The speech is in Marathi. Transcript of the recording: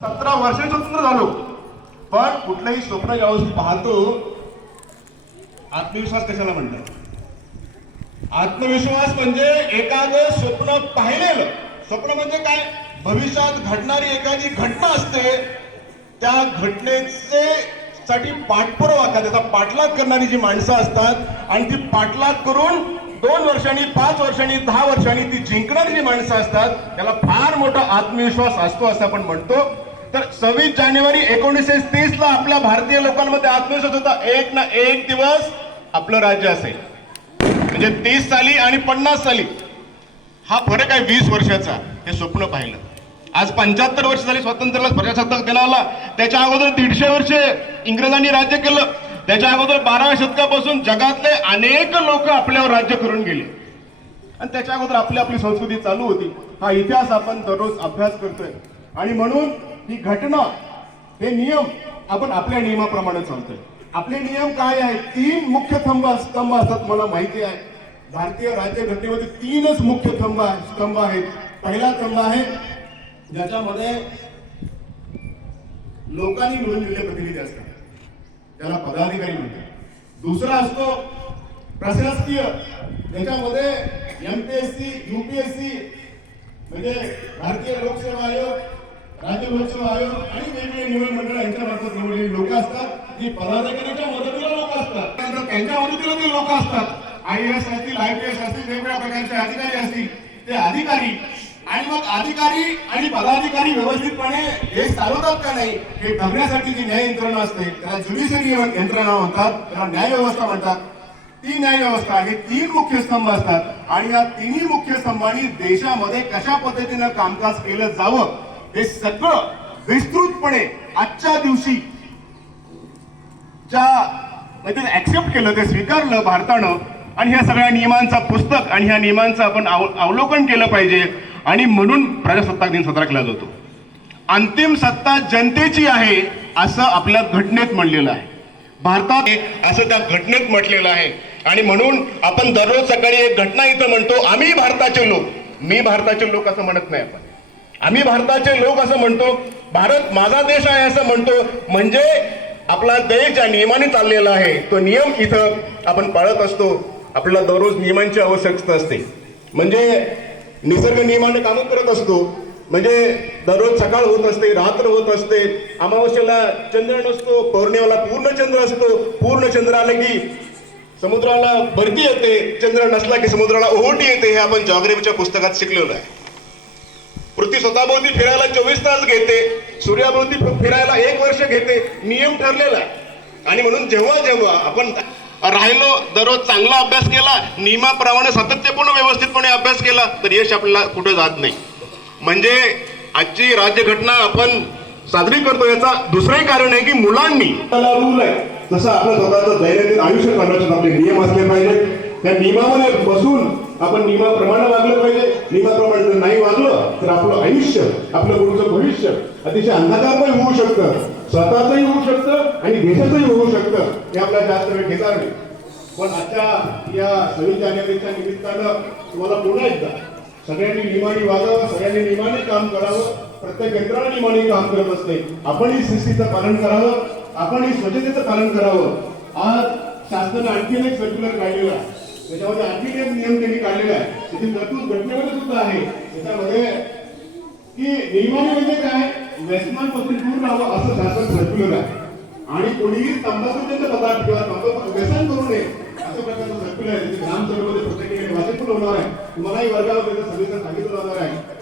17 वर्षांनी स्वतंत्र झालो, पण कुठलंही स्वप्न व्यवस्थित पाहतो. आत्मविश्वास कशाला म्हणतात? आत्मविश्वास म्हणजे एखादं स्वप्न पाहिलेलं. स्वप्न म्हणजे काय? भविष्यात घडणारी एखादी घटना असते, त्या घटनेचे साठी पाठपुरावा त्याचा पाठलाग करणारी जी माणसं असतात आणि ती पाठलाग करून 2 वर्षांनी 5 वर्षांनी 10 वर्षांनी ती जिंकणारी जी माणसं असतात, त्याला फार मोठा आत्मविश्वास असतो असं आपण म्हणतो. तर 26 जानेवारी 1930 ला आपल्या भारतीय लोकांमध्ये आत्मविश्वास होता, एक ना एक दिवस आपलं राज्य असेल. म्हणजे 30 साली आणि 50 साली हा फरक आहे 20 वर्षाचा. हे स्वप्न पाहिलं. आज 75 वर्ष झाली स्वातंत्र्याला, प्रजासत्ताक दिनाला. त्याच्या अगोदर 150 वर्षे इंग्रजांनी राज्य केलं. त्याच्या अगोदर 12व्या शतकापासून जगातले अनेक लोक आपल्यावर राज्य करून गेले आणि त्याच्या अगोदर आपली आपली संस्कृती चालू होती. हा इतिहास आपण दररोज अभ्यास करतोय आणि म्हणून ही घटना, हे नियम आपण आपल्या नियमाप्रमाणे चालतोय. आपले नियम काय आहेत? 3 मुख्य स्तंभ असतात. मला माहिती आहे भारतीय राज्यघटनेमध्ये 3च मुख्य स्तंभ आहेत. पहिला स्तंभ आहे ज्याच्यामध्ये लोकांनी मिळून दिलेले प्रतिनिधी असतात, त्याला पदाधिकारी म्हणतात. दुसरा असतो प्रशासकीय, ज्याच्यामध्ये एमपीएससी, यूपीएससी म्हणजे भारतीय लोकसेवा आयोग, राज्य लोकसेवा आयोग आणि वेगवेगळे निवड मंडळ यांच्या मार्फत निवडलेली लोक असतात. जी पदाधिकाऱ्यांच्या मदतीला लोक असतात, त्यानंतर त्यांच्या मदतीला जे लोक असतात, IAS असतील, IPS असतील, वेगवेगळ्या प्रकारचे अधिकारी असतील, ते अधिकारी. आणि मग अधिकारी आणि पदाधिकारी व्यवस्थितपणे हे चालवतात का नाही हे बघण्यासाठी जी न्याय यंत्रणा असते, त्याला ज्युडिशरी यंत्रणा म्हणतात, त्याला न्याय व्यवस्था म्हणतात. ती न्याय व्यवस्था, हे 3 मुख्य स्तंभ असतात आणि या 3 मुख्य स्तंभांनी देशामध्ये कशा पद्धतीनं कामकाज केलं जावं हे सगळं विस्तृतपणे आजच्या दिवशी ऍक्सेप्ट केलं, ते स्वीकारलं भारतानं. आणि ह्या सगळ्या नियमांचा पुस्तक आणि ह्या नियमांचं आपण अवलोकन केलं पाहिजे. आणि म्हणून प्रजासत्ताक दिन साजरा केला जातो. अंतिम सत्ता जनतेची आहे असं आपल्या घटनेत म्हणलेलं आहे. भारतात असं त्या घटनेत म्हटलेलं आहे. आणि म्हणून आपण दररोज सकाळी एक घटना इथं म्हणतो, आम्ही भारताचे लोक. मी भारताचे लोक असं म्हणत नाही आपण, आम्ही भारताचे लोक असं म्हणतो. भारत माझा देश आहे असं म्हणतो. म्हणजे आपला देश ज्या नियमाने चाललेला आहे तो नियम इथं आपण पाळत असतो. आपल्याला दररोज नियमांची आवश्यकता असते. म्हणजे निसर्ग नियमाने काम करत असतो. म्हणजे दररोज सकाळ होत असते, रात्र होत असते. अमावस्येला चंद्र नसतो, पौर्णिमेला पूर्ण चंद्र असतो. पूर्ण चंद्र आलं की समुद्राला भरती येते, चंद्र नसला की समुद्राला ओहोटी येते. हे आपण जॉग्राफीच्या पुस्तकात शिकलेलं आहे. पृथ्वी स्वतःभोवती फिरायला 24 तास घेते, सूर्याभोवती फिरायला 1 वर्ष घेते. नियम ठरलेला आहे. आणि म्हणून जेव्हा जेव्हा आपण राहिलो, दररोज चांगला अभ्यास केला, नियमाप्रमाणे सातत्यपूर्ण व्यवस्थितपणे अभ्यास केला, तर यश आपल्याला कुठे जात नाही. म्हणजे आजची राज्यघटना आपण साजरी करतो याचा दुसरंही कारण आहे की मुलांनी रूल आहे तसं आपलं स्वतःचं दैनंदिन आयुष्य करण्याचे आपले नियम असले पाहिजे. त्या नियमामध्ये बसून आपण नियमाप्रमाणे वागलं पाहिजे. नियमाप्रमाणे जर नाही वागलं तर आपलं आयुष्य, आपलं पुढचं भविष्य अतिशय अंधकारमय होऊ शकतं. स्वतःचंही होऊ शकतं आणि देशाचंही होऊ शकतं. हे आपल्याला जास्त वेळ घेणार नाही. पण आजच्या या 26 जानेवारीच्या निमित्तानं तुम्हाला पुन्हा एकदा सगळ्यांनी नियमाने वागावं, सगळ्यांनी नियमाने काम करावं. प्रत्येक यंत्रणा नियमाने काम करत असते. आपणही शिस्तीचं पालन करावं, आपणही स्वच्छतेचं पालन करावं. आज शासनाने आणखी एक सर्क्युलर काढलेला आहे, त्याच्यामध्ये आणखी एक नियम त्यांनी काढलेला आहे. त्याची तरतूद घटनेमध्ये सुद्धा आहे. त्याच्यामध्ये की नियमाने म्हणजे काय, व्यसनांपासून दूर राहावं असं शासन सर्क्युलर आहे. आणि कोणीही तंबाखूचे पदार्थ किंवा तंबाखू व्यसन करू नये अशा प्रकारचं सर्क्युलर आहे. ग्राम सभेमध्ये प्रत्येक वाचित होणार आहे. तुम्हालाही वर्गावर सगळीकडे सांगितलं जाणार आहे.